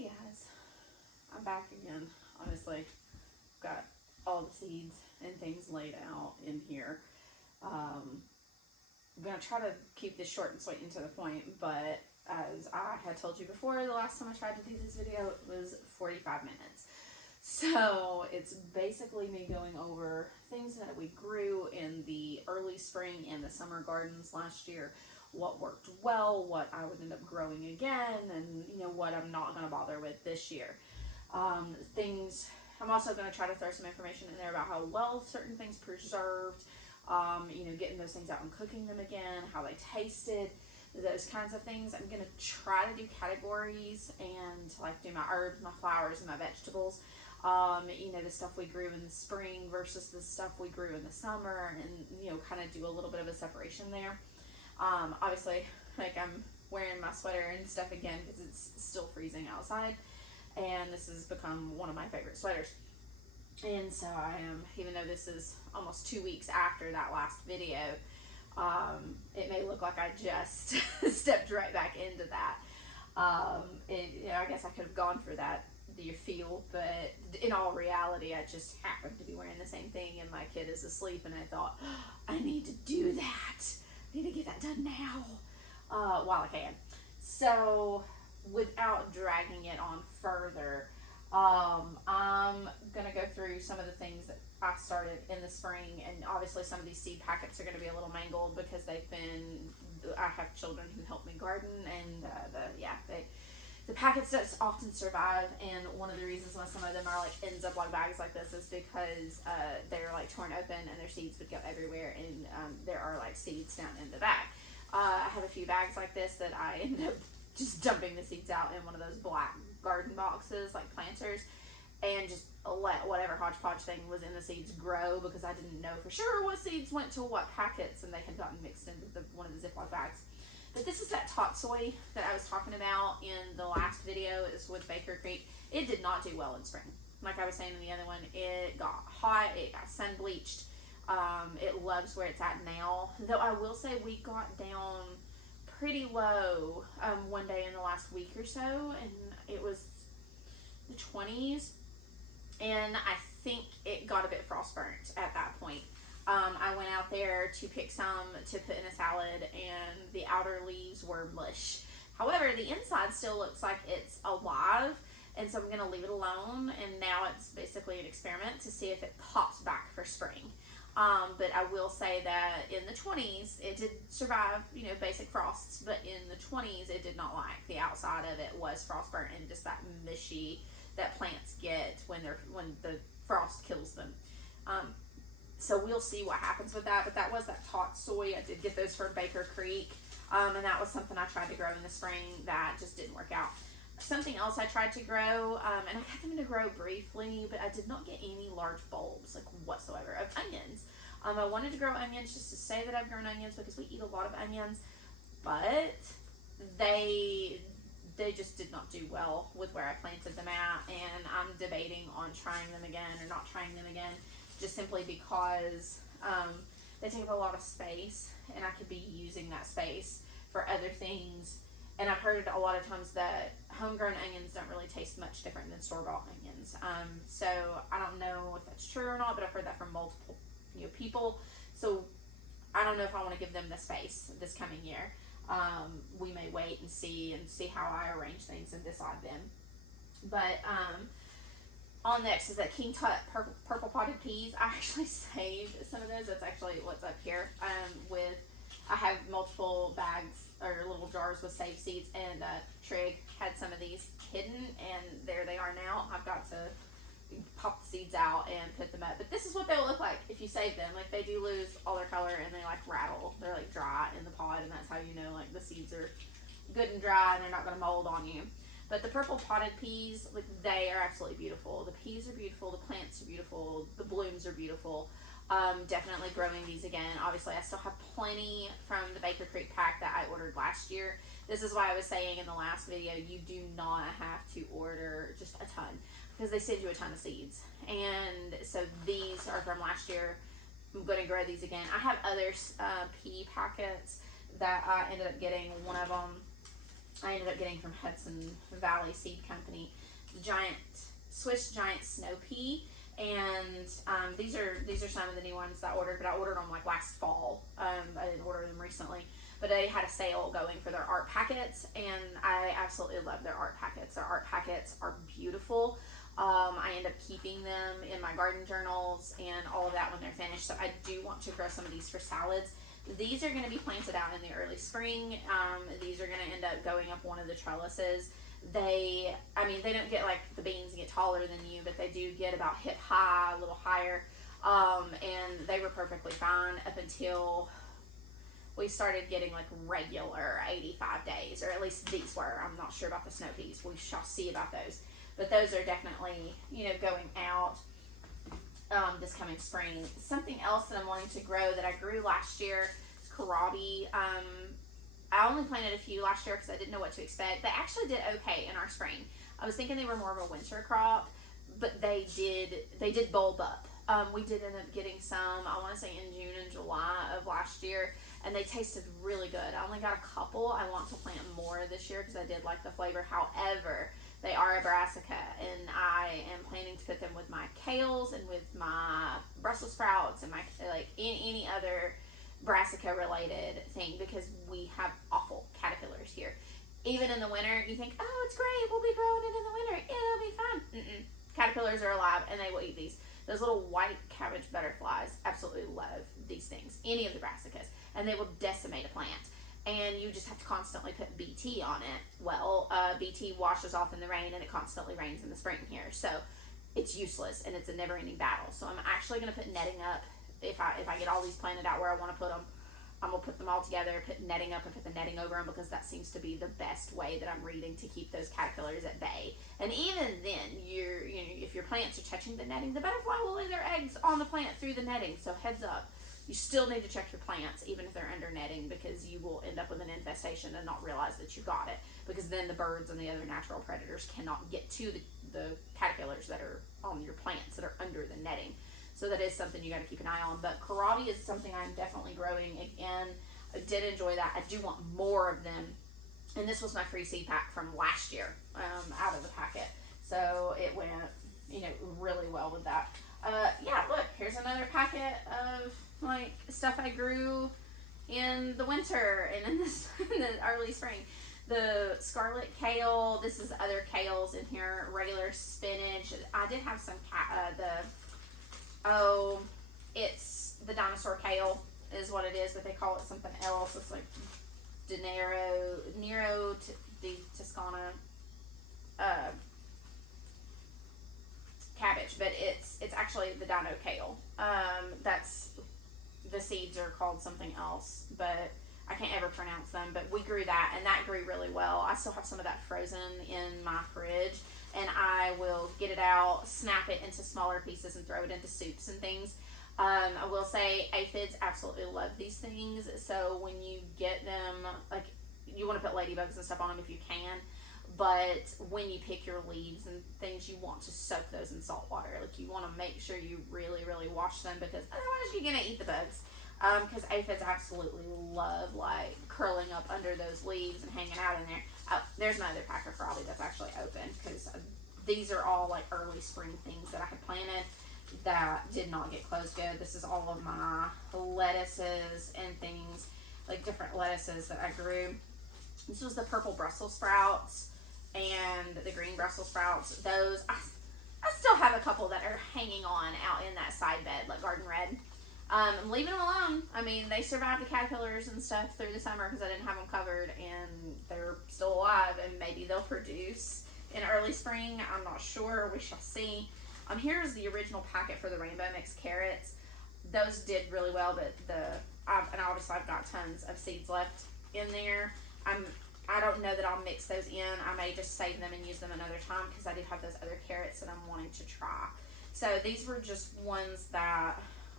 Hey guys, I'm back again. Honestly, got all the seeds and things laid out in here. I'm gonna try to keep this short and sweet and to the point, but as I had told you before, the last time I tried to do this video, it was 45 minutes. So it's basically me going over things that we grew in the early spring and the summer gardens last year, what worked well, what I would end up growing again, and what I'm not going to bother with this year. I'm also going to try to throw some information in there about how well certain things preserved, getting those things out and cooking them again, how they tasted, those kinds of things. I'm going to try to do categories and like do my herbs, my flowers, and my vegetables. The stuff we grew in the spring versus the stuff we grew in the summer, and kind of do a little bit of a separation there. Obviously, like, I'm wearing my sweater and stuff again because it's still freezing outside, and this has become one of my favorite sweaters. And so I am, even though this is almost 2 weeks after that last video, it may look like I just stepped right back into that. I guess I could have gone for that, do you feel, but in all reality, I just happened to be wearing the same thing, and my kid is asleep, and I thought, I need to do that. I need to get that done now, while I can. So, without dragging it on further, I'm gonna go through some of the things that I started in the spring, and obviously some of these seed packets are gonna be a little mangled because I have children who help me garden, and the packets don't often survive, and one of the reasons why some of them are like in Ziploc bags like this is because they're like torn open and their seeds would go everywhere, and there are like seeds down in the bag. I have a few bags like this that I end up just dumping the seeds out in one of those black garden boxes, like planters, and just let whatever hodgepodge thing was in the seeds grow, because I didn't know for sure what seeds went to what packets, and they had gotten mixed into one of the Ziploc bags. But this is that tot soy that I was talking about in the last video. It's with Baker Creek. It did not do well in spring. Like I was saying in the other one, it got hot, it got sun bleached. It loves where it's at now. Though I will say we got down pretty low one day in the last week or so, and it was the 20s. And I think it got a bit frost burnt at that point. I went out there to pick some to put in a salad, and the outer leaves were mush. However, the inside still looks like it's alive, and so I'm going to leave it alone, and now it's basically an experiment to see if it pops back for spring. But I will say that in the 20s, it did survive, basic frosts, but in the 20s, it did not like. The outside of it was frost burnt and just that mushy that plants get when the frost kills them. So we'll see what happens with that, but that was that tot soy. I did get those from Baker Creek, and that was something I tried to grow in the spring that just didn't work out. Something else I tried to grow, and I got them to grow briefly, but I did not get any large bulbs, like whatsoever, of onions. I wanted to grow onions just to say that I've grown onions because we eat a lot of onions, but they just did not do well with where I planted them at, and I'm debating on trying them again or not trying them again, just simply because they take up a lot of space, and I could be using that space for other things. And I've heard a lot of times that homegrown onions don't really taste much different than store-bought onions. So I don't know if that's true or not, but I've heard that from multiple people. So I don't know if I want to give them the space this coming year. We may wait and see how I arrange things and decide them. But on next is that King Tut purple potted peas. I actually saved some of those. That's actually what's up here. I have multiple bags or little jars with saved seeds, and Trig had some of these hidden, and there they are now. I've got to pop the seeds out and put them up. But this is what they'll look like if you save them. Like, they do lose all their color, and they like rattle. They're like dry in the pod, and that's how you know like the seeds are good and dry and they're not going to mold on you. But the purple potted peas, like, they are absolutely beautiful. The peas are beautiful, the plants are beautiful, the blooms are beautiful. Definitely growing these again. Obviously, I still have plenty from the Baker Creek pack that I ordered last year. This is why I was saying in the last video, you do not have to order just a ton, because they send you a ton of seeds. And so these are from last year. I'm going to grow these again. I have other pea packets that I ended up getting. One of them I ended up getting from Hudson Valley Seed Company, the Swiss giant snow pea. And these are some of the new ones that I ordered, but I ordered them like last fall. I didn't order them recently, but they had a sale going for their art packets, and I absolutely love their art packets. Their art packets are beautiful. I end up keeping them in my garden journals and all of that when they're finished. So I do want to grow some of these for salads. These are going to be planted out in the early spring. These are going to end up going up one of the trellises. They don't get like the beans get taller than you, but they do get about hip high, a little higher. And they were perfectly fine up until we started getting like regular 85 days, or at least these were. I'm not sure about the snow peas. We shall see about those. But those are definitely, going out this coming spring. Something else that I'm wanting to grow that I grew last year is Karabi. I only planted a few last year because I didn't know what to expect. They actually did okay in our spring. I was thinking they were more of a winter crop, but they did bulb up. We did end up getting some, I want to say in June and July of last year, and they tasted really good. I only got a couple. I want to plant more this year because I did like the flavor. However, they are a brassica, and I am planning to put them with my kales and with my Brussels sprouts and my any other brassica related thing, because we have awful caterpillars here. Even in the winter, you think, oh, it's great, we'll be growing it in the winter, it'll be fun. Caterpillars are alive and they will eat these. Those little white cabbage butterflies absolutely love these things, any of the brassicas, and they will decimate a plant. And you just have to constantly put BT on it. Well, BT washes off in the rain, and it constantly rains in the spring here, so it's useless and it's a never-ending battle. So I'm actually going to put netting up. If I get all these planted out where I want to put them, I'm going to put them all together, put netting up, and put the netting over them, because that seems to be the best way that I'm reading to keep those caterpillars at bay. And even then, if your plants are touching the netting, the butterfly will lay their eggs on the plant through the netting. So heads up, you still need to check your plants, even if they're under netting, because you will end up with an infestation and not realize that you got it, because then the birds and the other natural predators cannot get to the caterpillars that are on your plants that are under the netting. So that is something you got to keep an eye on. But Karabi is something I'm definitely growing again. I did enjoy that. I do want more of them. And this was my free seed pack from last year, out of the packet. So it went, really well with that. Yeah, look, here's another packet of like stuff I grew in the winter and in the early spring. The scarlet kale. This is other kales in here. Regular spinach. I did have some it's the Dinosaur Kale is what it is, but they call it something else. It's like Nero di Toscana cabbage, but it's actually the Dino Kale. That's the seeds are called something else, but I can't ever pronounce them. But we grew that, and that grew really well. I still have some of that frozen in my fridge, and I will get it out, snap it into smaller pieces, and throw it into soups and things. I will say aphids absolutely love these things, so when you get them, like, you want to put ladybugs and stuff on them if you can, but when you pick your leaves and things, you want to soak those in salt water. Like, you want to make sure you really, really wash them, because otherwise you're going to eat the bugs. Because aphids absolutely love, like, curling up under those leaves and hanging out in there. There's my other pack of Karabi that's actually open, because these are all, like, early spring things that I had planted that did not get closed good. This is all of my lettuces and things, like different lettuces that I grew. This was the purple Brussels sprouts and the green Brussels sprouts. Those, I still have a couple that are hanging on out in that side bed, like garden red. I'm leaving them alone. I mean, they survived the caterpillars and stuff through the summer because I didn't have them covered, and they're still alive, and maybe they'll produce in early spring. I'm not sure. We shall see. Here's the original packet for the rainbow mixed carrots. Those did really well, but and obviously I've got tons of seeds left in there. I don't know that I'll mix those in. I may just save them and use them another time, because I do have those other carrots that I'm wanting to try. So these were just ones that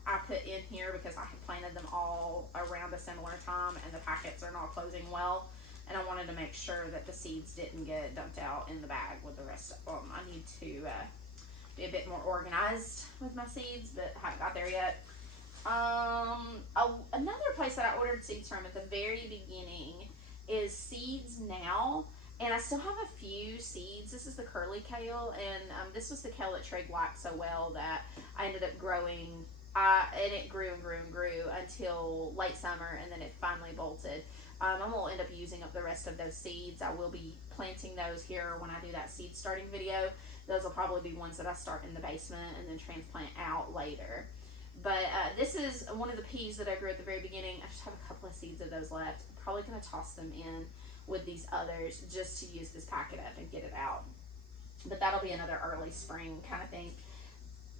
I put in here because I had planted them all around a similar time, and the packets are not closing well. And I wanted to make sure that the seeds didn't get dumped out in the bag with the rest of them. I need to be a bit more organized with my seeds, but haven't got there yet. Another place that I ordered seeds from at the very beginning is seeds now. And I still have a few seeds. This is the curly kale, and this was the kale that Trey liked so well that I ended up growing. And it grew and grew and grew until late summer, and then it finally bolted. I'm going to end up using up the rest of those seeds. I will be planting those here when I do that seed starting video. Those will probably be ones that I start in the basement and then transplant out later. But this is one of the peas that I grew at the very beginning. I just have a couple of seeds of those left. I'm probably going to toss them in with these others just to use this packet up and get it out. But that'll be another early spring kind of thing.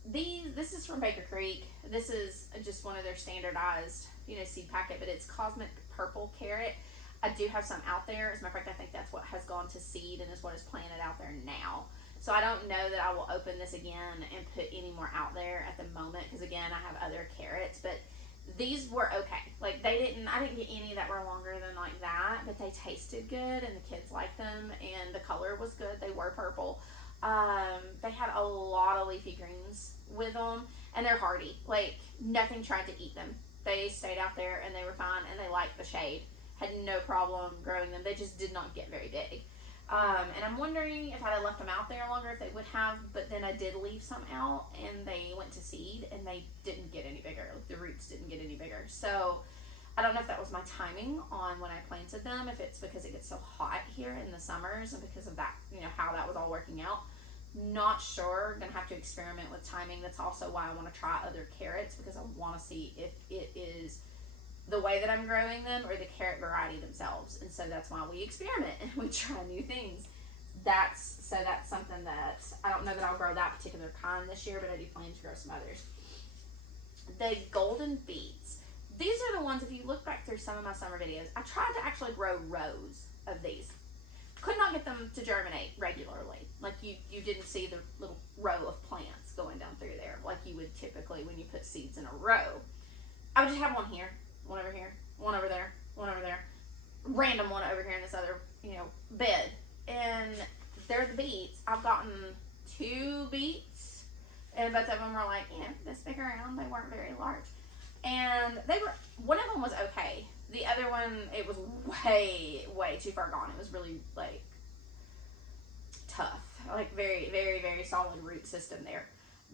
This is from Baker Creek. This is just one of their standardized, seed packet, but it's Cosmic Purple Carrot. I do have some out there. As a matter of fact, I think that's what has gone to seed and is what is planted out there now. So I don't know that I will open this again and put any more out there at the moment, because again, I have other carrots, but these were okay. Like I didn't get any that were longer than like that, but they tasted good and the kids liked them and the color was good. They were purple. They had a lot of leafy greens with them, and they're hardy. Like nothing tried to eat them. They stayed out there and they were fine, and they liked the shade. Had no problem growing them. They just did not get very big. And I'm wondering if I had left them out there longer, if they would have, but then I did leave some out and they went to seed and they didn't get any bigger. Like the roots didn't get any bigger. So I don't know if that was my timing on when I planted them, if it's because it gets so hot here in the summers and because of that, how that was all working out. Not sure. Gonna have to experiment with timing. That's also why I want to try other carrots, because I want to see if it is the way that I'm growing them or the carrot variety themselves. And so that's why we experiment and we try new things. That's something that I don't know that I'll grow that particular kind this year, but I do plan to grow some others. The golden beets. These are the ones, if you look back through some of my summer videos, I tried to actually grow rows of these. Could not get them to germinate regularly. Like you didn't see the little row of plants going down through there like you would typically when you put seeds in a row. I would just have one here, one over here, one over there, one over there, random one over here in this other, bed. And they're the beets. I've gotten 2 beets, and both of them were like, this big around. They weren't very large. And one of them was okay. The other one, it was way, way too far gone. It was really like tough, like very, very, very solid root system there.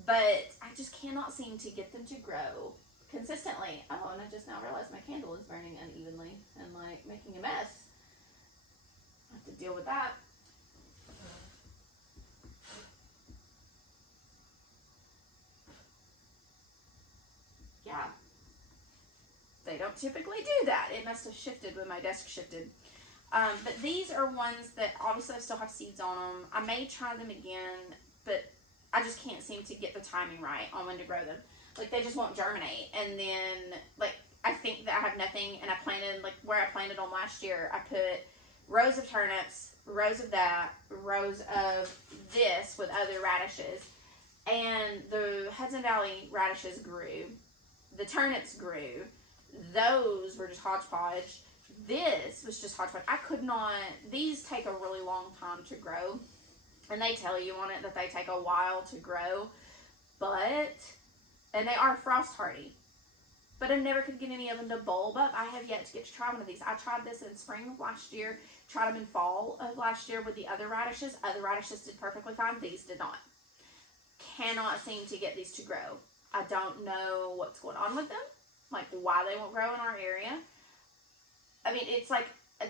But I just cannot seem to get them to grow consistently. Oh, and I just now realized my candle is burning unevenly and like making a mess. I have to deal with that. Yeah. They don't typically do that. It must have shifted when my desk shifted. But these are ones that obviously I still have seeds on them. I may try them again, but I just can't seem to get the timing right on when to grow them. Like they just won't germinate. And then like I think that I have nothing, and I planted like where I planted them last year. I put rows of turnips, rows of that, rows of this with other radishes, and the Hudson Valley radishes grew. The turnips grew. Those were just hodgepodge. This was just hodgepodge. I could not, these take a really long time to grow, and they tell you on it that they take a while to grow, and they are frost hardy, but I never could get any of them to bulb up. I have yet to get to try one of these. I tried this in spring of last year, tried them in fall of last year with the other radishes. Other radishes did perfectly fine. These did not. Cannot seem to get these to grow. I don't know what's going on with them, like why they won't grow in our area. I mean, it's like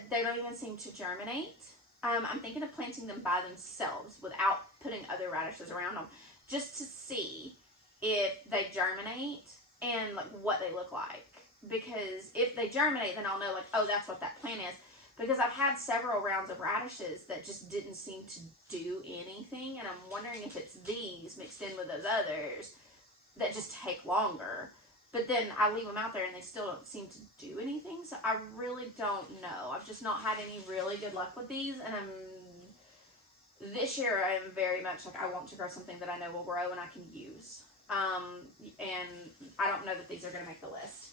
they don't even seem to germinate. I'm thinking of planting them by themselves without putting other radishes around them, just to see if they germinate and like what they look like. Because if they germinate, then I'll know like, oh, that's what that plant is. Because I've had several rounds of radishes that just didn't seem to do anything, and I'm wondering if it's these mixed in with those others that just take longer. But then I leave them out there and they still don't seem to do anything. So I really don't know. I've just not had any really good luck with these. And this year I'm very much like, I want to grow something that I know will grow and I can use. And I don't know that these are going to make the list.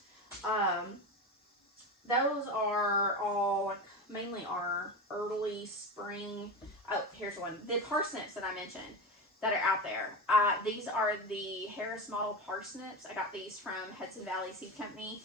Those are all like mainly our early spring. Oh, here's one. The parsnips that I mentioned that are out there. These are the Harris model parsnips. I got these from Hudson Valley Seed Company.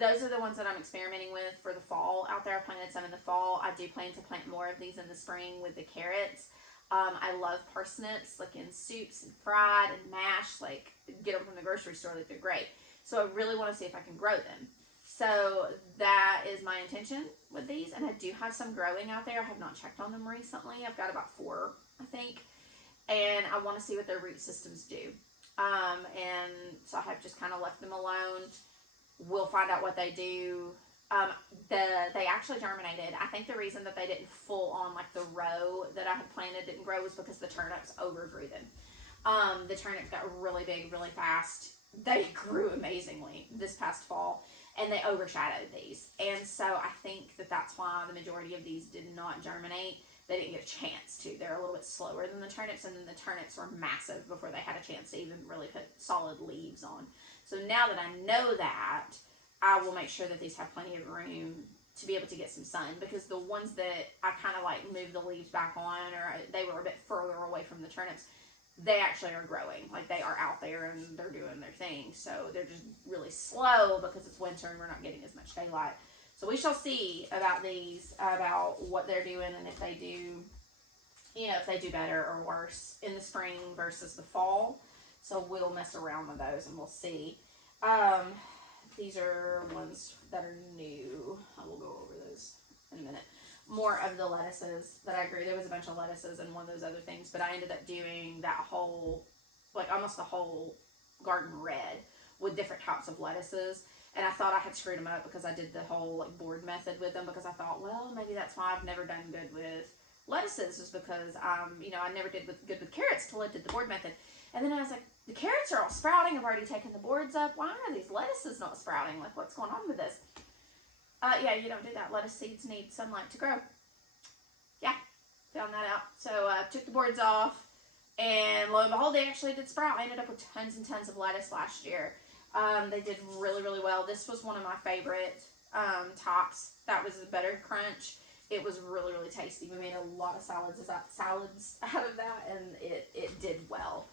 those are the ones that I'm experimenting with for the fall out there. I planted some in the fall. I do plan to plant more of these in the spring with the carrots. I love parsnips, like in soups and fried and mashed, like get them from the grocery store, like they're great. So I really want to see if I can grow them. So that is my intention with these, and I do have some growing out there. I have not checked on them recently. I've got about 4, I think, and I want to see what their root systems do. And so I have just kind of left them alone. We'll find out what they do. They actually germinated. I think the reason that they didn't full on, like the row that I had planted didn't grow was because the turnips overgrew them. The turnips got really big really fast. They grew amazingly this past fall, and they overshadowed these. And so I think that that's why the majority of these did not germinate. They didn't get a chance to. They're a little bit slower than the turnips, and then the turnips were massive before they had a chance to even really put solid leaves on. So now that I know that, I will make sure that these have plenty of room to be able to get some sun, because the ones that I kind of like moved the leaves back on, or they were a bit further away from the turnips, they actually are growing. Like they are out there and they're doing their thing. So they're just really slow because it's winter and we're not getting as much daylight. So we shall see about these, about what they're doing, and if they do, you know, if they do better or worse in the spring versus the fall. So we'll mess around with those and we'll see. These are ones that are new. I will go over those in a minute. More of the lettuces that I grew. There was a bunch of lettuces and one of those other things, but I ended up doing that whole, like almost the whole garden red with different types of lettuces. And I thought I had screwed them up because I did the whole like board method with them, because I thought, well, maybe that's why I've never done good with lettuces, is because you know, I never did good with carrots till I did the board method. And then I was like, the carrots are all sprouting. I've already taken the boards up. Why are these lettuces not sprouting? Like, what's going on with this? Yeah, you don't do that. Lettuce seeds need sunlight to grow. Yeah, found that out. So took the boards off, and lo and behold, they actually did sprout. I ended up with tons and tons of lettuce last year. They did really, really well. This was one of my favorite tops. That was a butter crunch. It was really, really tasty. We made a lot of salads out of that, and it did well.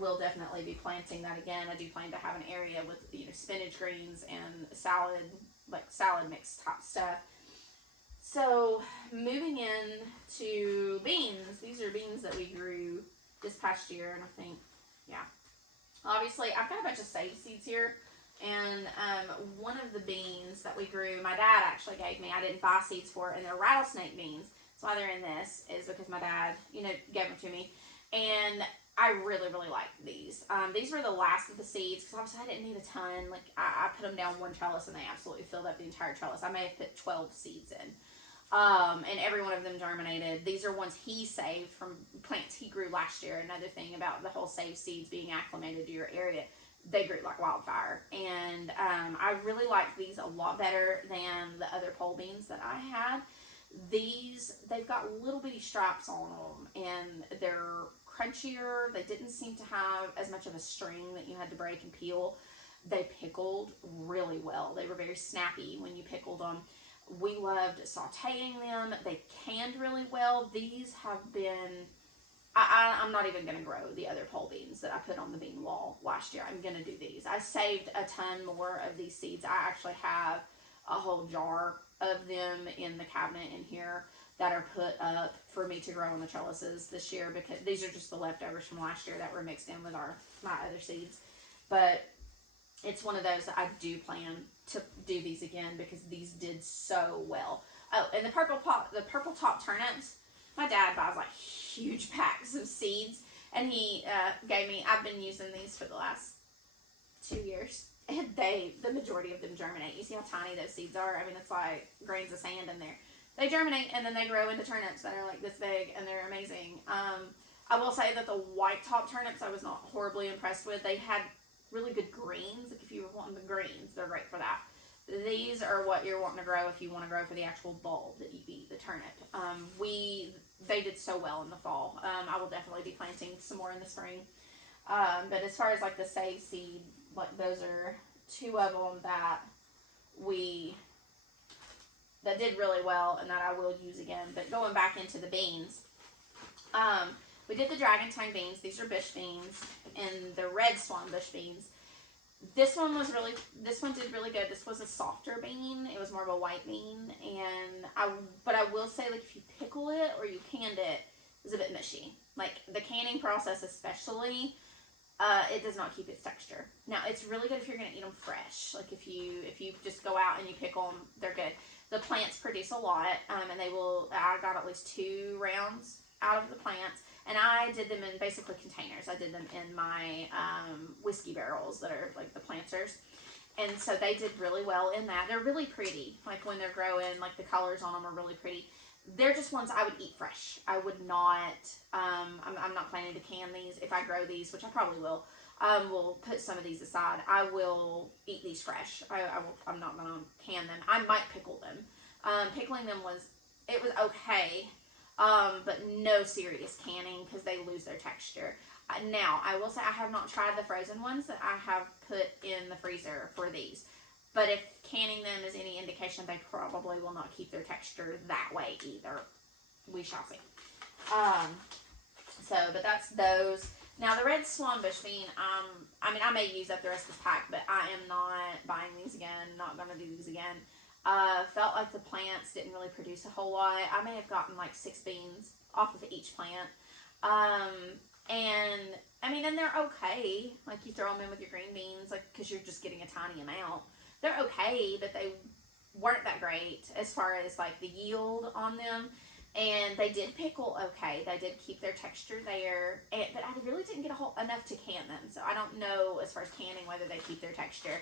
We'll definitely be planting that again. I do plan to have an area with, you know, spinach greens and salad, like salad mix type stuff. So moving in to beans. These are beans that we grew this past year, and I think, yeah. Obviously, I've got a bunch of sage seeds here. And one of the beans that we grew, my dad actually gave me. I didn't buy seeds for it, and they're rattlesnake beans. That's why they're in this, is because my dad, you know, gave them to me. And I really, really like these. These were the last of the seeds, because obviously I didn't need a ton. Like, I put them down one trellis, and they absolutely filled up the entire trellis. I may have put 12 seeds in. And every one of them germinated. These are ones he saved from plants he grew last year. Another thing about the whole save seeds being acclimated to your area. They grew like wildfire, and I really like these a lot better than the other pole beans that I had. These, they've got little bitty stripes on them, and they're crunchier. They didn't seem to have as much of a string that you had to break and peel. They pickled really well. They were very snappy when you pickled them. We loved sauteing them. They canned really well. These have been... I'm not even going to grow the other pole beans that I put on the bean wall last year. I'm going to do these. I saved a ton more of these seeds. I actually have a whole jar of them in the cabinet in here that are put up for me to grow on the trellises this year, because these are just the leftovers from last year that were mixed in with my other seeds. But it's one of those that I do plan to do these again, because these did so well. Oh, and the purple top turnips. My dad buys like huge packs of seeds, and he gave me, I've been using these for the last 2 years, and the majority of them germinate. You see how tiny those seeds are? I mean, it's like grains of sand in there. They germinate, and then they grow into turnips that are like this big, and they're amazing. I will say that the white top turnips I was not horribly impressed with. They had really good greens. Like if you were wanting the greens, they're great for that. These are what you're wanting to grow if you want to grow for the actual bulb that you eat, the turnip. They did so well in the fall. I will definitely be planting some more in the spring. But as far as like the save seed, like those are 2 of them that did really well and that I will use again. But going back into the beans, we did the dragon tongue beans. These are bush beans, and the red Swan Bush beans. This one did really good. This was a softer bean. It was more of a white bean, but I will say, like, if you pickle it or you canned it, it's a bit mushy. Like, the canning process especially, it does not keep its texture. Now, it's really good if you're going to eat them fresh. Like, if you just go out and you pickle them, they're good. The plants produce a lot, and I got at least 2 rounds out of the plants. And I did them in basically containers. I did them in my whiskey barrels that are like the planters. And so they did really well in that. They're really pretty. Like when they're growing, like the colors on them are really pretty. They're just ones I would eat fresh. I would not, I'm not planning to can these. If I grow these, which I probably will, we'll put some of these aside. I will eat these fresh. I'm not going to can them. I might pickle them. Pickling them was okay. But no serious canning because they lose their texture. Now, I will say I have not tried the frozen ones that I have put in the freezer for these. But if canning them is any indication, they probably will not keep their texture that way either. We shall see. But that's those. Now, the red Swan Bush bean, I mean, I may use up the rest of this pack, but I am not buying these again, not going to do these again. Felt like the plants didn't really produce a whole lot. I may have gotten like 6 beans off of each plant. And I mean, and they're okay. Like you throw them in with your green beans, like, cause you're just getting a tiny amount. They're okay, but they weren't that great as far as like the yield on them. And they did pickle okay. They did keep their texture there. But I really didn't get enough to can them. So I don't know as far as canning whether they keep their texture.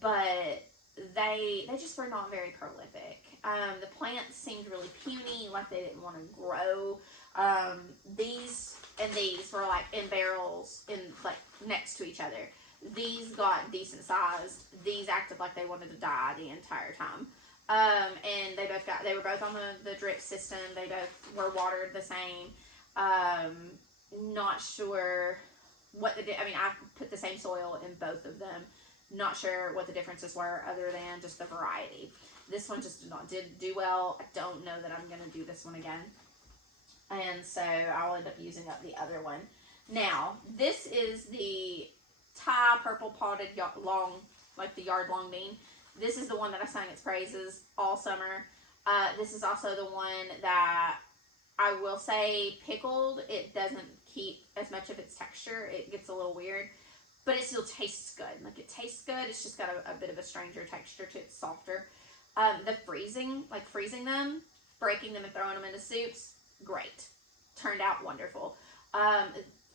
But they just were not very prolific. The plants seemed really puny, like they didn't want to grow. These and these were like in barrels, in like next to each other. These got decent sized. These acted like they wanted to die the entire time. And they were both on the drip system. They both were watered the same. Not sure what I put the same soil in both of them. Not sure what the differences were other than just the variety. This one just did do well. I don't know that I'm going to do this one again. And so I'll end up using up the other one. Now, this is the Thai purple potted long, like the yard long bean. This is the one that I sang its praises all summer. This is also the one that I will say pickled. It doesn't keep as much of its texture. It gets a little weird. But it still tastes good. Like, it tastes good. It's just got a bit of a stranger texture to it. It's softer. The freezing them, breaking them and throwing them into soups, great. Turned out wonderful.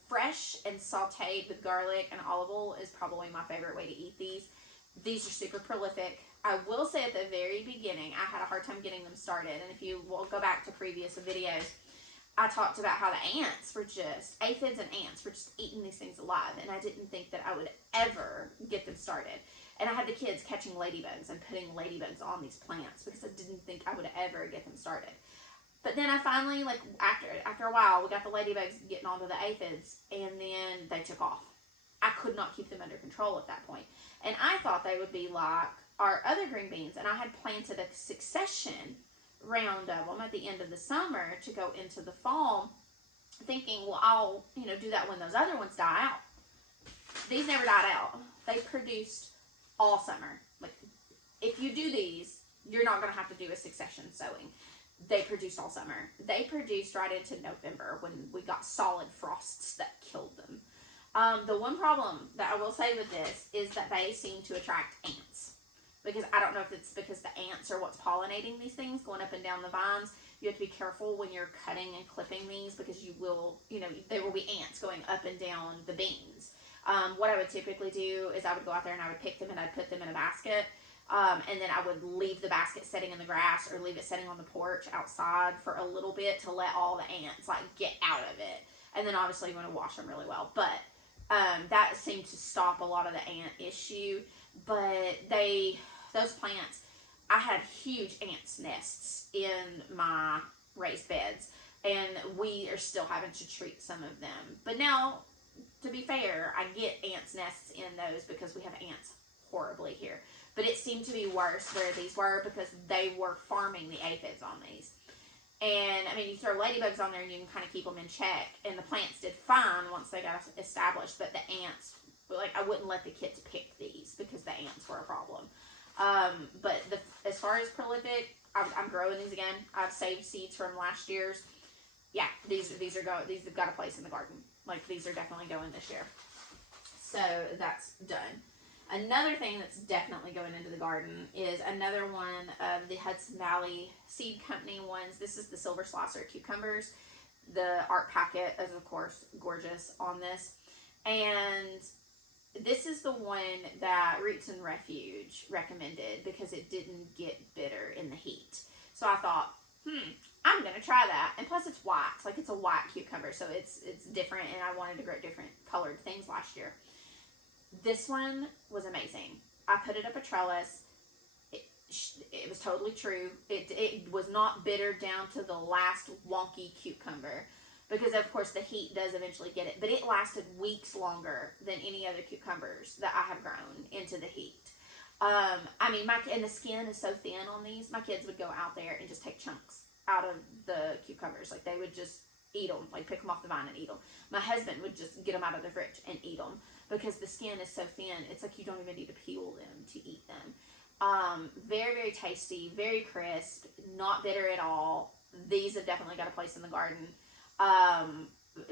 Fresh and sauteed with garlic and olive oil is probably my favorite way to eat these. These are super prolific. I will say at the very beginning, I had a hard time getting them started. And if you will go back to previous videos, I talked about how the ants were just, aphids and ants were just eating these things alive. And I didn't think that I would ever get them started. And I had the kids catching ladybugs and putting ladybugs on these plants because I didn't think I would ever get them started. But then I finally, like, after a while, we got the ladybugs getting onto the aphids, and then they took off. I could not keep them under control at that point. And I thought they would be like our other green beans. And I had planted a succession round of them at the end of the summer to go into the fall, thinking, well, I'll, do that when those other ones die out. These never died out. They produced all summer. Like, if you do these, you're not going to have to do a succession sowing. They produced all summer. They produced right into November when we got solid frosts that killed them. The one problem that I will say with this is that they seem to attract ants. Because I don't know if it's because the ants are what's pollinating these things, going up and down the vines. You have to be careful when you're cutting and clipping these because you will, there will be ants going up and down the beans. What I would typically do is I would go out there and I would pick them and I'd put them in a basket. And then I would leave the basket sitting in the grass or leave it sitting on the porch outside for a little bit to let all the ants get out of it. And then obviously you want to wash them really well. But that seemed to stop a lot of the ant issue. But those plants, I had huge ants nests in my raised beds. And we are still having to treat some of them. But now, to be fair, I get ants nests in those because we have ants horribly here. But it seemed to be worse where these were because they were farming the aphids on these. And, you throw ladybugs on there and you can kind of keep them in check. And the plants did fine once they got established. But the ants like, I wouldn't let the kids pick these because the ants were a problem. But as far as prolific, I'm growing these again. I've saved seeds from last year's. Yeah, these have got a place in the garden. Like, these are definitely going this year. So that's done. Another thing that's definitely going into the garden is another one of the Hudson Valley Seed Company ones. This is the Silver Slicer cucumbers. The art packet is, of course, gorgeous on this. And this is the one that Roots and Refuge recommended because it didn't get bitter in the heat. So I thought, I'm going to try that. And plus it's white. Like, it's a white cucumber, so it's different, and I wanted to grow different colored things last year. This one was amazing. I put it up a trellis. It was totally true. It was not bitter down to the last wonky cucumber because, of course, the heat does eventually get it. But it lasted weeks longer than any other cucumbers that I have grown into the heat. I mean, and the skin is so thin on these. My kids would go out there and just take chunks out of the cucumbers. Like, they would just eat them, like pick them off the vine and eat them. My husband would just get them out of the fridge and eat them because the skin is so thin. It's like you don't even need to peel them to eat them. Very, very tasty, very crisp, not bitter at all. These have definitely got a place in the garden.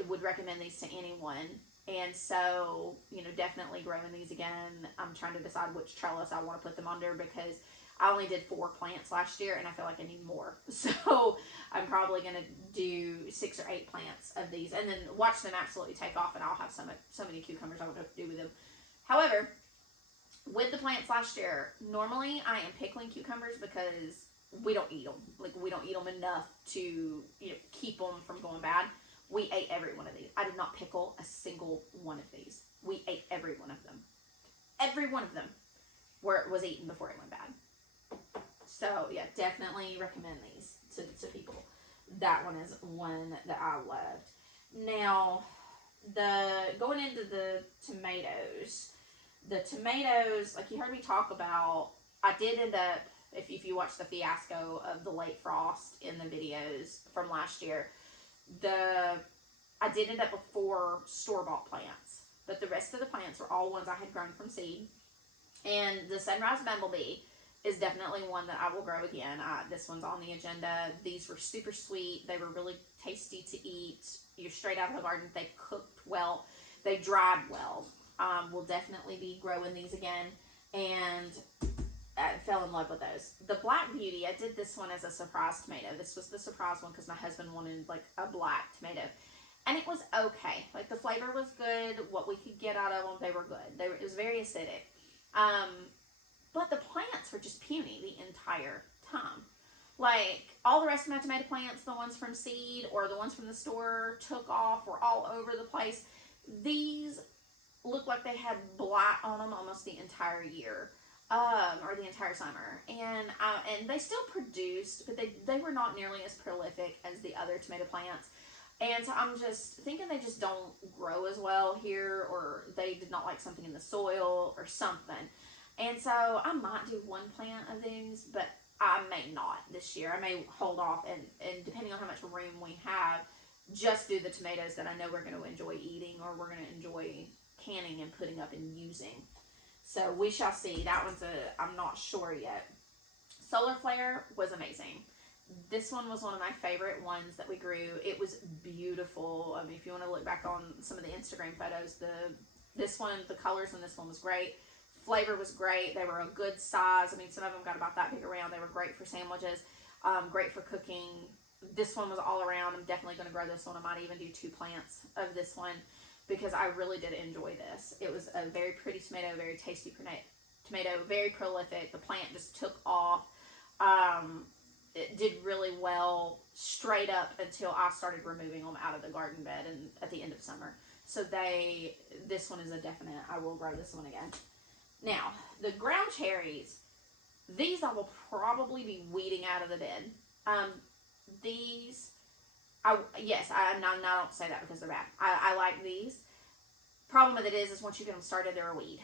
Would recommend these to anyone. And so, you know, definitely growing these again. I'm trying to decide which trellis I want to put them under because I only did 4 plants last year and I feel like I need more. So I'm probably going to do 6 or 8 plants of these and then watch them absolutely take off, and I'll have so many cucumbers I don't know what to do with them. However, with the plants last year, normally I am pickling cucumbers because we don't eat them. Like, we don't eat them enough to, you know, keep them from going bad. We ate every one of these. I did not pickle a single one of these. We ate every one of them. Every one of them was eaten before it went bad. So, yeah, definitely recommend these to people. That one is one that I loved. Now, going into the tomatoes, like you heard me talk about, I did end up, if you watch the fiasco of the late frost in the videos from last year, I did end up with 4 store-bought plants, but the rest of the plants were all ones I had grown from seed. And the Sunrise Bumblebee is definitely one that I will grow again. This one's on the agenda. These were super sweet. They were really tasty to eat. You're straight out of the garden. They cooked well. They dried well. We'll definitely be growing these again. And I fell in love with those. The Black Beauty, I did this one as a surprise tomato. This was the surprise one because my husband wanted like a black tomato. And it was okay. Like, the flavor was good. What we could get out of them, they were good. It was very acidic. But the plants were just puny the entire time. Like, all the rest of my tomato plants, the ones from seed or the ones from the store took off, were all over the place. These looked like they had blight on them almost the entire year. Or the entire summer, and they still produced, but they were not nearly as prolific as the other tomato plants, and so I'm just thinking they just don't grow as well here, or they did not like something in the soil or something, and so I might do 1 plant of these, but I may not this year. I may hold off, and depending on how much room we have, just do the tomatoes that I know we're going to enjoy eating, or we're going to enjoy canning and putting up and using. So we shall see. That one's I'm not sure yet. Solar Flare was amazing. This one was one of my favorite ones that we grew. It was beautiful. I mean, if you want to look back on some of the Instagram photos, the colors in this one was great. Flavor was great. They were a good size. I mean, some of them got about that big around. They were great for sandwiches, great for cooking. This one was all around. I'm definitely going to grow this one. I might even do 2 plants of this one, because I really did enjoy this. It was a very pretty tomato, very tasty tomato, very prolific. The plant just took off. It did really well straight up until I started removing them out of the garden bed and at the end of summer. So this one is a definite. I will grow this one again. Now, the ground cherries, these I will probably be weeding out of the bed. I don't say that because they're bad. I like these. Problem with it is once you get them started, they're a weed.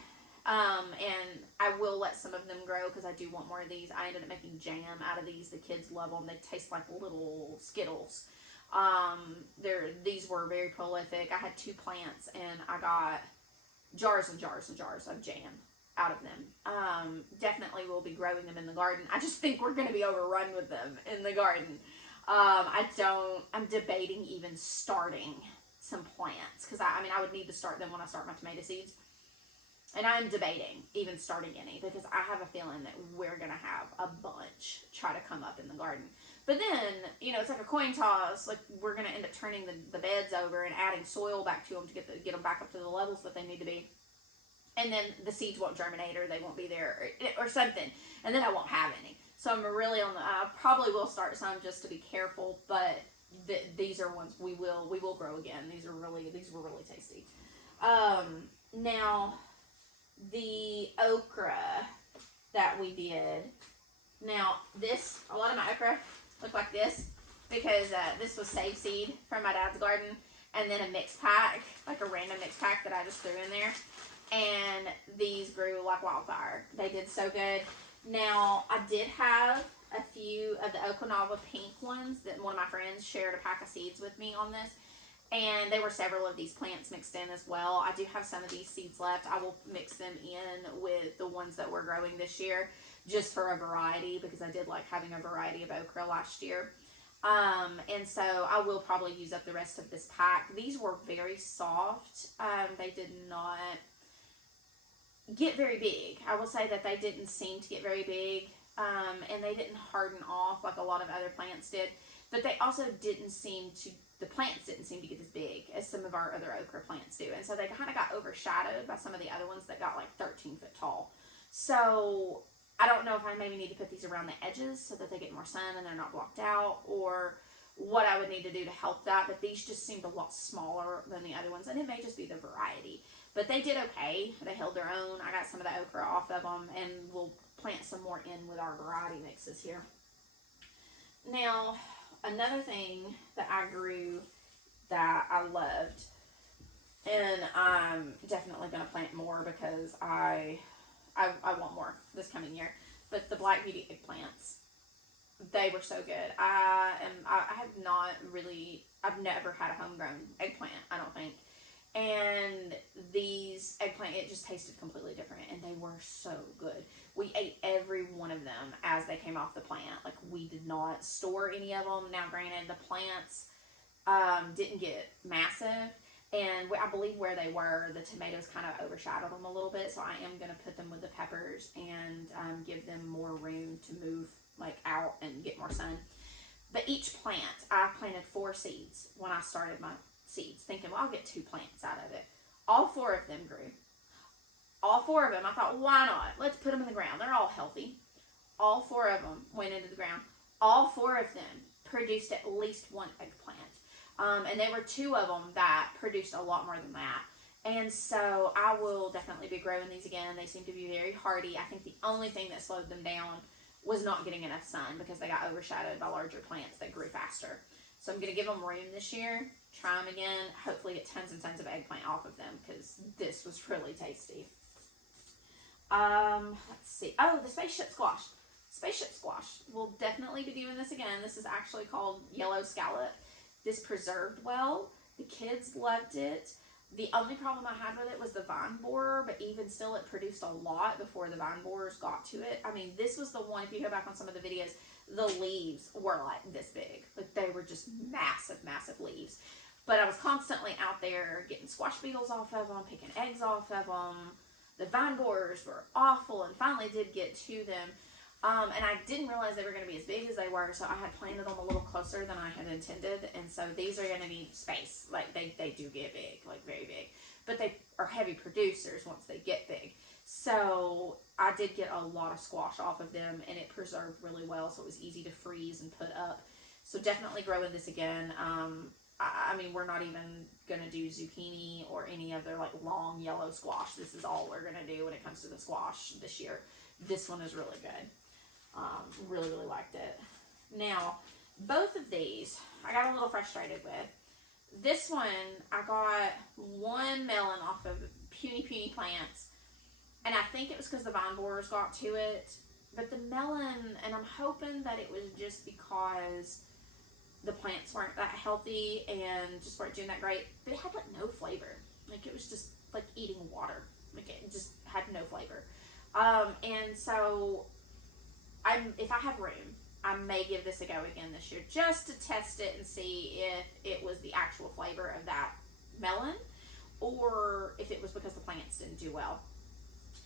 And I will let some of them grow because I do want more of these. I ended up making jam out of these. The kids love them. They taste like little Skittles. These were very prolific. I had 2 plants and I got jars and jars and jars of jam out of them. Definitely will be growing them in the garden. I just think we're going to be overrun with them in the garden. I'm debating even starting some plants, because I mean, I would need to start them when I start my tomato seeds. And I'm debating even starting any, because I have a feeling that we're going to have a bunch try to come up in the garden. But then, you know, it's like a coin toss. Like, we're going to end up turning the beds over and adding soil back to them to get them back up to the levels that they need to be. And then the seeds won't germinate, or they won't be there, or something. And then I won't have any. So I'm really I probably will start some just to be careful, but these are ones we will grow again. These were really tasty. Now, the okra that we did. Now, a lot of my okra look like this, because this was save seed from my dad's garden, and then a mixed pack, like a random mixed pack that I just threw in there. And these grew like wildfire. They did so good. Now, I did have a few of the Okinawa pink ones that one of my friends shared a pack of seeds with me on this. And there were several of these plants mixed in as well. I do have some of these seeds left. I will mix them in with the ones that we're growing this year, just for a variety, because I did like having a variety of okra last year. And so I will probably use up the rest of this pack. These were very soft. They did not get very big. I will say that they didn't seem to get very big, and they didn't harden off like a lot of other plants did, but they also the plants didn't seem to get as big as some of our other okra plants do, and so they kind of got overshadowed by some of the other ones that got like 13 foot tall. So I don't know if I maybe need to put these around the edges so that they get more sun and they're not blocked out, or what I would need to do to help that, but these just seemed a lot smaller than the other ones, and it may just be the variety. But they did okay. They held their own. I got some of the okra off of them, and we'll plant some more in with our variety mixes here. Now, another thing that I grew that I loved, and I'm definitely going to plant more because I want more this coming year, but the Black Beauty eggplants, they were so good. I've never had a homegrown eggplant, I don't think. And these eggplant, it just tasted completely different, and they were so good. We ate every one of them as they came off the plant. Like, we did not store any of them. Now, granted, the plants didn't get massive, and I believe where they were, the tomatoes kind of overshadowed them a little bit, so I am going to put them with the peppers and give them more room to move like out and get more sun. But each plant, I planted 4 seeds when I started my seeds, thinking, well, I'll get 2 plants out of it. All 4 of them grew. All 4 of them, I thought, why not? Let's put them in the ground. They're all healthy. All 4 of them went into the ground. All 4 of them produced at least 1 eggplant. And there were 2 of them that produced a lot more than that. And so I will definitely be growing these again. They seem to be very hardy. I think the only thing that slowed them down was not getting enough sun, because they got overshadowed by larger plants that grew faster. So I'm going to give them room this year, try them again, hopefully get tons and tons of eggplant off of them, because this was really tasty. Let's see. Oh, the Spaceship Squash. Spaceship Squash. We'll definitely be doing this again. This is actually called Yellow Scallop. This preserved well. The kids loved it. The only problem I had with it was the vine borer, but even still, it produced a lot before the vine borers got to it. I mean, this was the one, if you go back on some of the videos, the leaves were like this big. Like, they were just massive, massive leaves. But I was constantly out there getting squash beetles off of them, picking eggs off of them. The vine borers were awful, and finally did get to them. And I didn't realize they were going to be as big as they were, so I had planted them a little closer than I had intended, and so these are going to need space. Like, they do get big, like very big, but they are heavy producers once they get big. So I did get a lot of squash off of them, and it preserved really well, so it was easy to freeze and put up. So definitely growing this again. I mean, we're not even going to do zucchini or any other like long yellow squash. This is all we're going to do when it comes to the squash this year. This one is really good. Really, really liked it. Now, both of these, I got a little frustrated with. This one, I got 1 melon off of puny plants, and I think it was because the vine borers got to it. But the melon, and I'm hoping that it was just because the plants weren't that healthy and just weren't doing that great, but it had like no flavor. Like it was just like eating water. Like it just had no flavor. And so if I have room, I may give this a go again this year just to test it and see if it was the actual flavor of that melon or if it was because the plants didn't do well.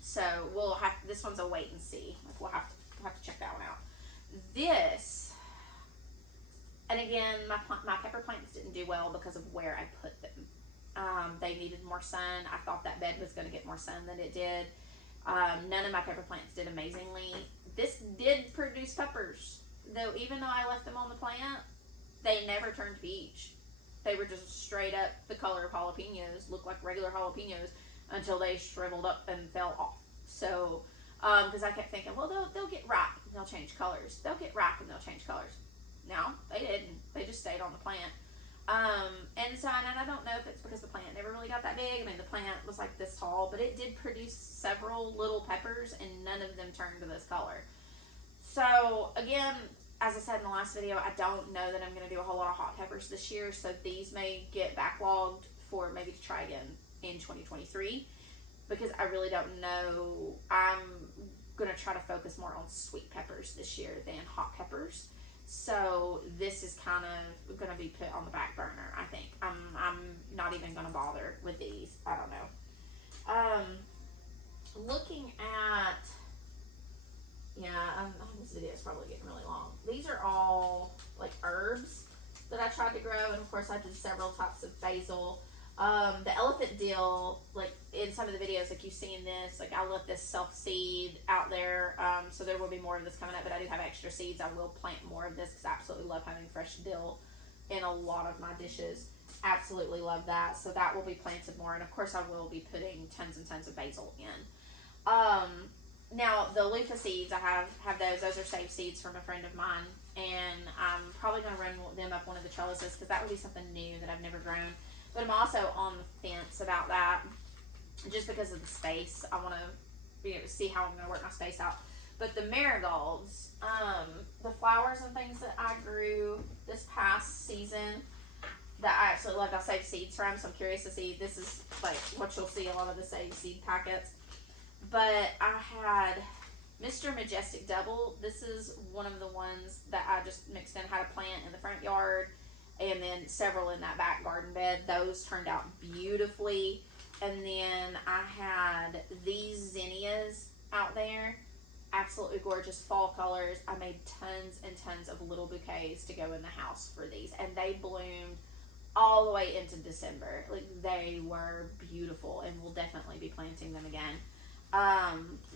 So we'll have, this one's a wait and see. Like we'll have to check that one out. This, and again, my pepper plants didn't do well because of where I put them. They needed more sun. I thought that bed was going to get more sun than it did. None of my pepper plants did amazingly. This did produce peppers, though. Even though I left them on the plant, they never turned peach. They were just straight up the color of jalapenos, looked like regular jalapenos until they shriveled up and fell off. So, because I kept thinking, well, they'll get ripe and they'll change colors. They'll get ripe and they'll change colors. No, they didn't. They just stayed on the plant. And so, and I don't know if it's because the plant never really got that big. I mean, the plant was like this tall, but it did produce several little peppers and none of them turned to this color. So again, as I said in the last video, I don't know that I'm going to do a whole lot of hot peppers this year. So these may get backlogged for maybe to try again in 2023 because I really don't know. I'm going to try to focus more on sweet peppers this year than hot peppers. So this is kind of going to be put on the back burner, I think. I'm not even going to bother with these. I don't know. Looking at, this video is probably getting really long. These are all like herbs that I tried to grow. And of course I did several types of basil. The elephant dill, like in some of the videos, like you've seen this, like I let this self-seed out there. So there will be more of this coming up, but I do have extra seeds. I will plant more of this because I absolutely love having fresh dill in a lot of my dishes. Absolutely love that. So that will be planted more. And of course I will be putting tons and tons of basil in. Now the loofah seeds, I have those. Those are saved seeds from a friend of mine. And I'm probably going to run them up one of the trellises because that would be something new that I've never grown. But I'm also on the fence about that just because of the space. I want to be able to see how I'm going to work my space out. But the marigolds, the flowers and things that I grew this past season that I absolutely loved, I saved seeds from. So I'm curious to see. This is like what you'll see a lot of the saved seed packets. But I had Mr. Majestic Double. This is one of the ones that I just mixed in, had a plant in the front yard. And then several in that back garden bed. Those turned out beautifully. And then I had these zinnias out there. Absolutely gorgeous fall colors. I made tons and tons of little bouquets to go in the house for these. And they bloomed all the way into December. Like they were beautiful and we'll definitely be planting them again.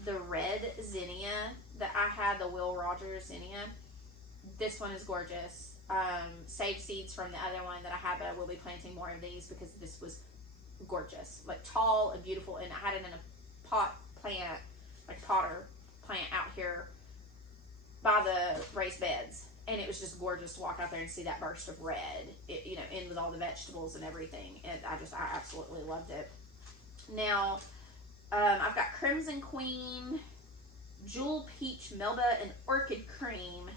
The red zinnia that I had, the Will Rogers zinnia, this one is gorgeous. Saved seeds from the other one that I had, but I will be planting more of these because this was gorgeous, like tall and beautiful. And I had it in a pot plant, like potter plant out here by the raised beds, and it was just gorgeous to walk out there and see that burst of red, in with all the vegetables and everything. And I absolutely loved it. Now, I've got Crimson Queen, Jewel Peach, Melba, and Orchid Cream.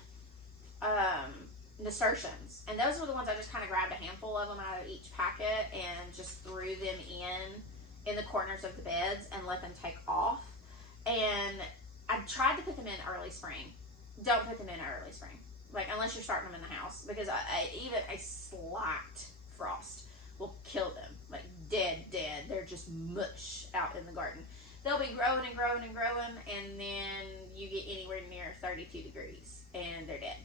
Nasturtiums, and those were the ones I just kind of grabbed a handful of them out of each packet and just threw them in the corners of the beds and let them take off. And I tried to put them in early spring. Don't put them in early spring, like unless you're starting them in the house, because even a slight frost will kill them, like dead. They're just mush out in the garden. They'll be growing and growing and growing, and then you get anywhere near 32 degrees and they're dead.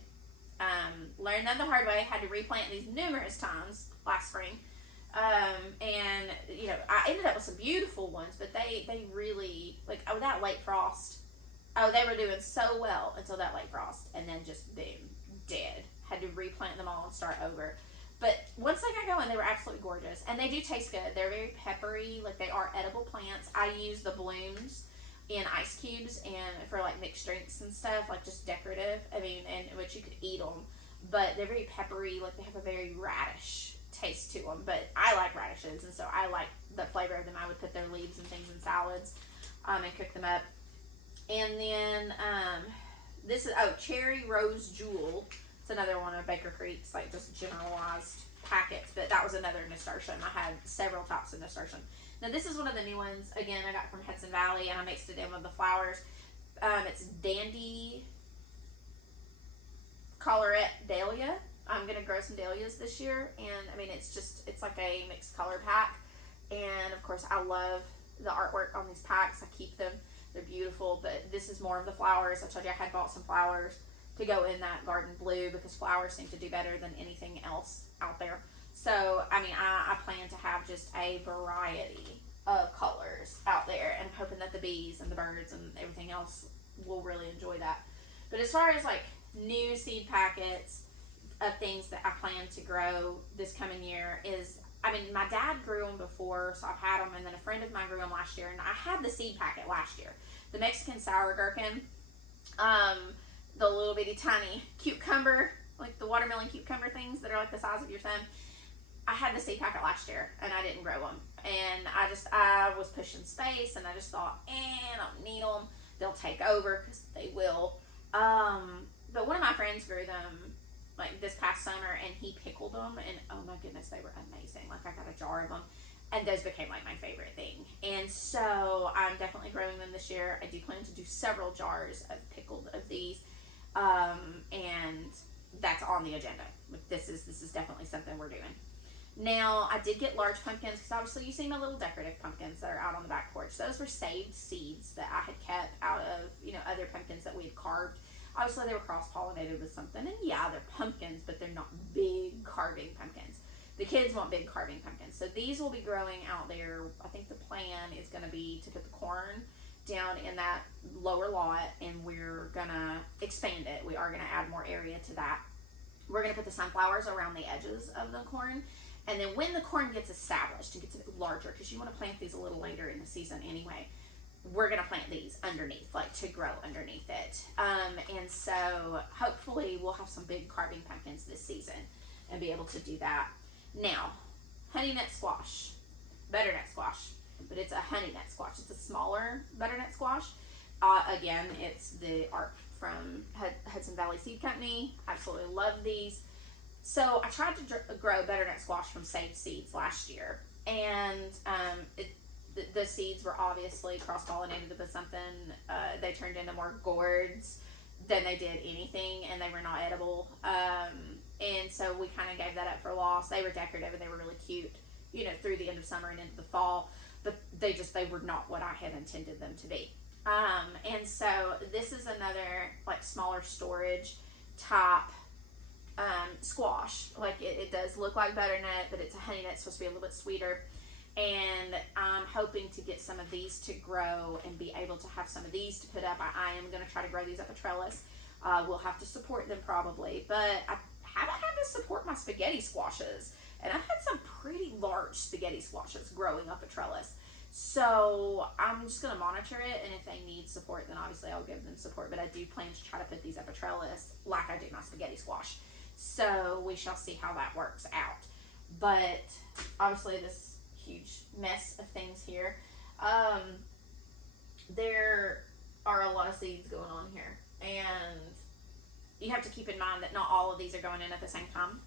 Learned that the hard way. Had to replant these numerous times last spring. And I ended up with some beautiful ones, but they really, like, that late frost, they were doing so well until that late frost, and then just boom, dead. Had to replant them all and start over. But once they got going, they were absolutely gorgeous, and they do taste good. They're very peppery, like they are edible plants. I use the blooms in ice cubes and for like mixed drinks and stuff, like just decorative. I mean, and which you could eat them, but they're very peppery. Like they have a very radish taste to them. But I like radishes, and so I like the flavor of them. I would put their leaves and things in salads, and cook them up. And then this is Cherry Rose Jewel. It's another one of Baker Creek's, like just generalized packets, but that was another nasturtium. I had several types of nasturtium. Now this is one of the new ones, again, I got from Hudson Valley, and I mixed it in with the flowers. It's Dandy Colorette Dahlia. I'm going to grow some dahlias this year, and I mean, it's like a mixed color pack, and of course I love the artwork on these packs. I keep them, they're beautiful, but this is more of the flowers. I told you I had bought some flowers to go in that garden blue because flowers seem to do better than anything else out there. So, I mean, I plan to have just a variety of colors out there, and I'm hoping that the bees and the birds and everything else will really enjoy that. But as far as like new seed packets of things that I plan to grow this coming year is, I mean, my dad grew them before, so I've had them, and then a friend of mine grew them last year, and I had the seed packet last year. The Mexican Sourgherkin, the little bitty tiny cucumber, like the watermelon cucumber things that are like the size of your thumb. I had the seed packet last year, and I didn't grow them. And I was pushing space, and I just thought, I don't need them. They'll take over, because they will. But one of my friends grew them like this past summer, and he pickled them, and oh my goodness, they were amazing. Like, I got a jar of them, and those became like my favorite thing. And so I'm definitely growing them this year. I do plan to do several jars of pickled of these, and that's on the agenda. This is definitely something we're doing. Now, I did get large pumpkins, because obviously you see my little decorative pumpkins that are out on the back porch. Those were saved seeds that I had kept out of, you know, other pumpkins that we had carved. Obviously, they were cross-pollinated with something, and yeah, they're pumpkins, but they're not big carving pumpkins. The kids want big carving pumpkins. So these will be growing out there. I think the plan is going to be to put the corn down in that lower lot, and we're going to expand it. We are going to add more area to that. We're going to put the sunflowers around the edges of the corn. And then when the corn gets established and gets a bit larger, because you want to plant these a little later in the season anyway, we're going to plant these underneath, like to grow underneath it. And so hopefully we'll have some big carving pumpkins this season and be able to do that. Now, honey nut squash, butternut squash, but it's a honey nut squash. It's a smaller butternut squash. Again, it's the art from Hudson Valley Seed Company. Absolutely love these. So I tried to grow butternut squash from saved seeds last year, and the seeds were obviously cross-pollinated with something. They turned into more gourds than they did anything, and they were not edible. And so we kind of gave that up for loss. They were decorative, and they were really cute, you know, through the end of summer and into the fall, but they were not what I had intended them to be. And so this is another like smaller storage type squash. Like it does look like butternut, but it's a honey nut. It's supposed to be a little bit sweeter. And I'm hoping to get some of these to grow and be able to have some of these to put up. I am going to try to grow these up a trellis. We'll have to support them probably, but I haven't had to support my spaghetti squashes. And I've had some pretty large spaghetti squashes growing up a trellis. So I'm just going to monitor it, and if they need support, then obviously I'll give them support. But I do plan to try to put these up a trellis like I do my spaghetti squash. So we shall see how that works out. But obviously this huge mess of things here. There are a lot of seeds going on here, and you have to keep in mind that not all of these are going in at the same time.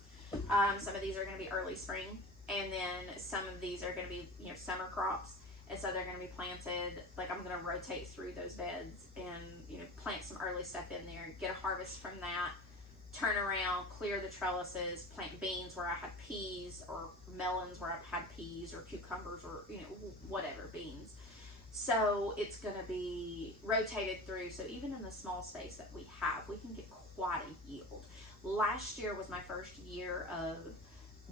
Some of these are going to be early spring, and then some of these are going to be, you know, summer crops, and so they're going to be planted. Like, I'm going to rotate through those beds and, you know, plant some early stuff in there, get a harvest from that, turn around, clear the trellises, plant beans where I had peas, or melons where I've had peas, or cucumbers, or, you know, whatever, beans. So it's going to be rotated through, so even in the small space that we have, we can get quite a yield. Last year was my first year of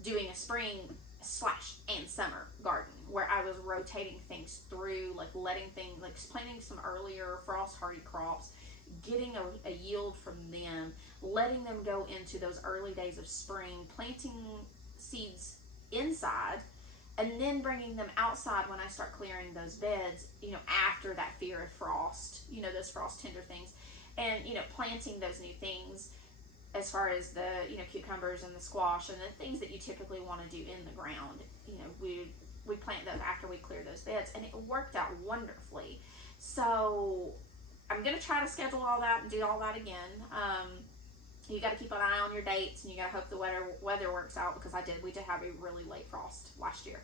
doing a spring / and summer garden, where I was rotating things through, like letting things, like planting some earlier frost hardy crops, getting a yield from them, letting them go into those early days of spring, planting seeds inside, and then bringing them outside when I start clearing those beds, you know, after that fear of frost, you know, those frost tender things, and, you know, planting those new things as far as the, you know, cucumbers and the squash and the things that you typically want to do in the ground. You know, we plant those after we clear those beds, and it worked out wonderfully. So I'm going to try to schedule all that and do all that again. You got to keep an eye on your dates, and you got to hope the weather works out, because we did have a really late frost last year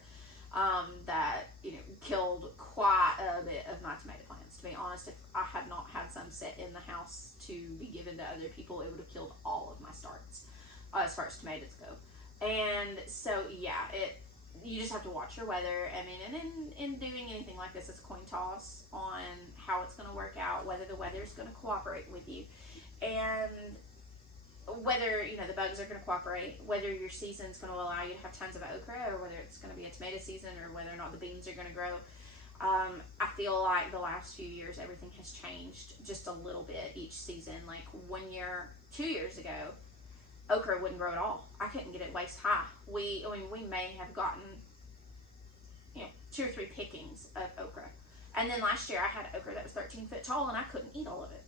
that, you know, killed quite a bit of my tomato plants. To be honest, if I had not had some set in the house to be given to other people, it would have killed all of my starts as far as tomatoes go. And so yeah, you just have to watch your weather. I mean, and in doing anything like this, it's a coin toss on how it's going to work out, whether the weather is going to cooperate with you, and whether, you know, the bugs are going to cooperate, whether your season's going to allow you to have tons of okra, or whether it's going to be a tomato season, or whether or not the beans are going to grow. I feel like the last few years, everything has changed just a little bit each season. Like 2 years ago, okra wouldn't grow at all. I couldn't get it waist high. We may have gotten, you know, 2 or 3 pickings of okra. And then last year I had okra that was 13 foot tall, and I couldn't eat all of it.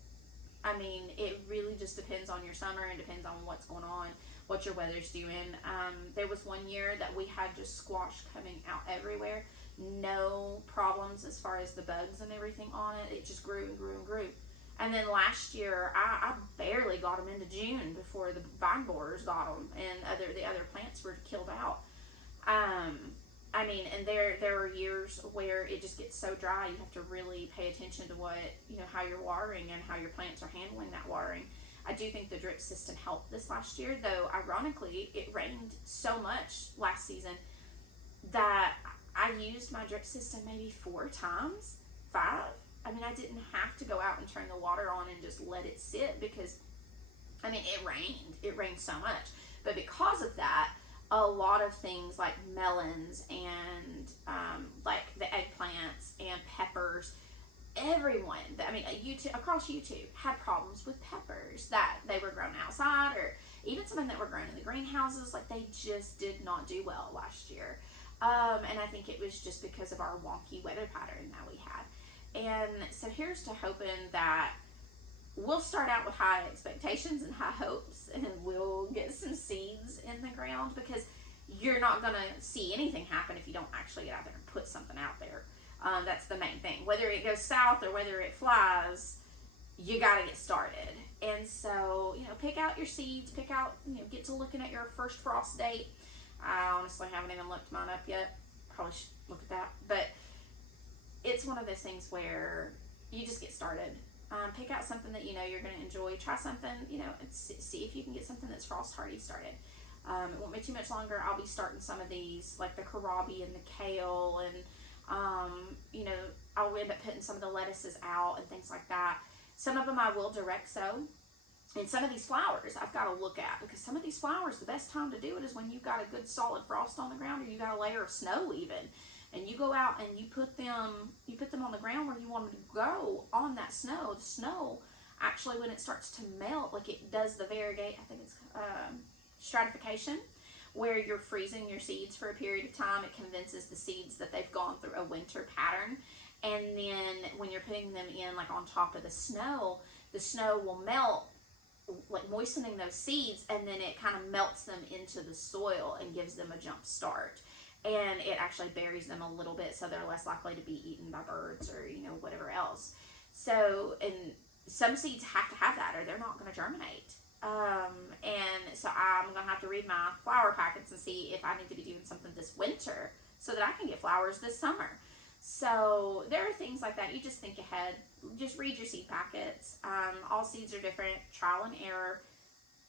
I mean, it really just depends on your summer, and depends on what's going on, what your weather's doing. There was one year that we had just squash coming out everywhere. No problems as far as the bugs and everything on it. It just grew and grew and grew. And then last year, I barely got them into June before the vine borers got them, and the other plants were killed out. I mean, and there are years where it just gets so dry, you have to really pay attention to what, you know, how you're watering and how your plants are handling that watering. I do think the drip system helped this last year, though ironically, it rained so much last season that I used my drip system maybe 4 times, 5. I mean, I didn't have to go out and turn the water on and just let it sit, because, I mean, it rained so much. But because of that, a lot of things like melons and like the eggplants and peppers, everyone, I mean, across YouTube had problems with peppers, that they were grown outside, or even some that were grown in the greenhouses. Like, they just did not do well last year. And I think it was just because of our wonky weather pattern that we had. And so here's to hoping that we'll start out with high expectations and high hopes, and we'll get some seeds in the ground, because you're not going to see anything happen if you don't actually get out there and put something out there. That's the main thing. Whether it goes south or whether it flies, you got to get started. And so, you know, pick out your seeds, get to looking at your first frost date. I honestly haven't even looked mine up yet. Probably should look at that. But it's one of those things where you just get started. Pick out something that you know you're going to enjoy. Try something, you know, and see if you can get something that's frost hardy started. It won't be too much longer. I'll be starting some of these, like the Karabi and the kale, and you know, I'll end up putting some of the lettuces out and things like that. Some of them I will direct sow. And some of these flowers I've got to look at, because some of these flowers, the best time to do it is when you've got a good solid frost on the ground, or you got a layer of snow even. And you go out and you put them on the ground where you want them to go on that snow. The snow, actually, when it starts to melt, like it does the variegate, I think it's stratification, where you're freezing your seeds for a period of time. It convinces the seeds that they've gone through a winter pattern. And then when you're putting them in, like on top of the snow will melt, like moistening those seeds, and then it kind of melts them into the soil and gives them a jump start. And it actually buries them a little bit, so they're less likely to be eaten by birds or, you know, whatever else. So, and some seeds have to have that, or they're not going to germinate. And so I'm going to have to read my flower packets and see if I need to be doing something this winter so that I can get flowers this summer. So there are things like that. You just think ahead. Just read your seed packets. All seeds are different. Trial and error.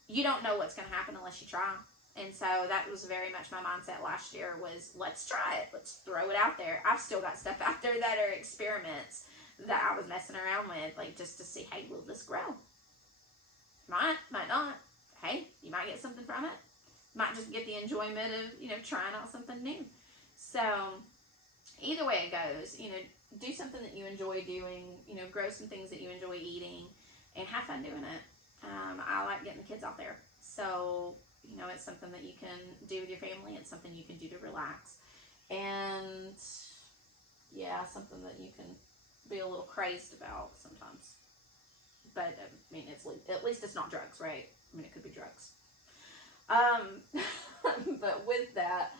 You don't know what's going to happen unless you try. And so that was very much my mindset last year, was let's try it. Let's throw it out there. I've still got stuff out there that are experiments that I was messing around with, like just to see, hey, will this grow? Might not. Hey, you might get something from it. Might just get the enjoyment of, you know, trying out something new. So either way it goes, you know, do something that you enjoy doing, you know, grow some things that you enjoy eating, and have fun doing it. I like getting the kids out there. So, you know, it's something that you can do with your family. It's something you can do to relax. And yeah, something that you can be a little crazed about sometimes. But I mean, at least it's not drugs, right? I mean, it could be drugs. But with that,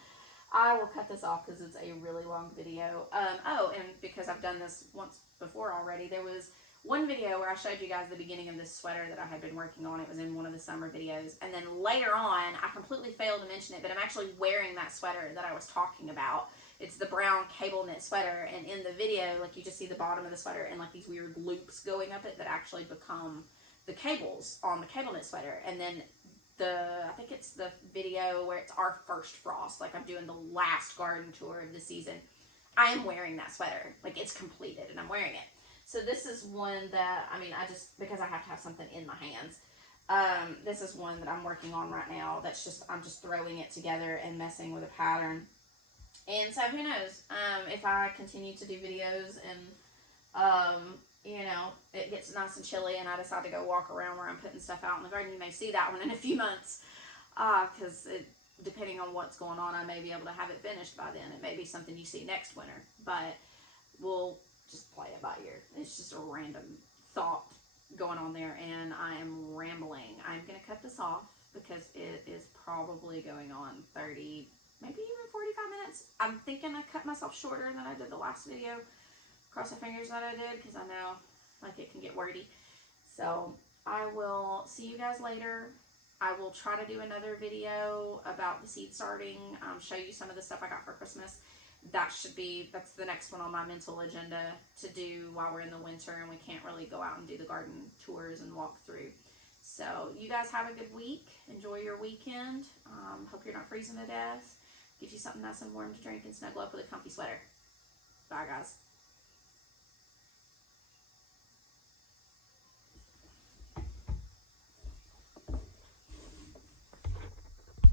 I will cut this off because it's a really long video. Oh, and because I've done this once before already, there was one video where I showed you guys the beginning of this sweater that I had been working on. It was in one of the summer videos. And then later on, I completely failed to mention it, but I'm actually wearing that sweater that I was talking about. It's the brown cable knit sweater. And in the video, like, you just see the bottom of the sweater and like these weird loops going up it that actually become the cables on the cable knit sweater. And then I think it's the video where it's our first frost. Like, I'm doing the last garden tour of the season. I am wearing that sweater. Like, it's completed and I'm wearing it. So this is one that, I mean, because I have to have something in my hands. This is one that I'm working on right now. I'm just throwing it together and messing with a pattern. And so who knows, if I continue to do videos and, you know, it gets nice and chilly and I decide to go walk around where I'm putting stuff out in the garden, you may see that one in a few months. Because depending on what's going on, I may be able to have it finished by then. It may be something you see next winter, but we'll just play it by ear. It's just a random thought going on there, and I am rambling. I'm going to cut this off because it is probably going on 30, maybe even 45 minutes. I'm thinking I cut myself shorter than I did the last video. Cross my fingers that I did, because I know like it can get wordy. So I will see you guys later. I will try to do another video about the seed starting, show you some of the stuff I got for Christmas. That's the next one on my mental agenda to do while we're in the winter and we can't really go out and do the garden tours and walk through. So you guys have a good week. Enjoy your weekend. Hope you're not freezing to death. Get you something nice and warm to drink and snuggle up with a comfy sweater. Bye, guys.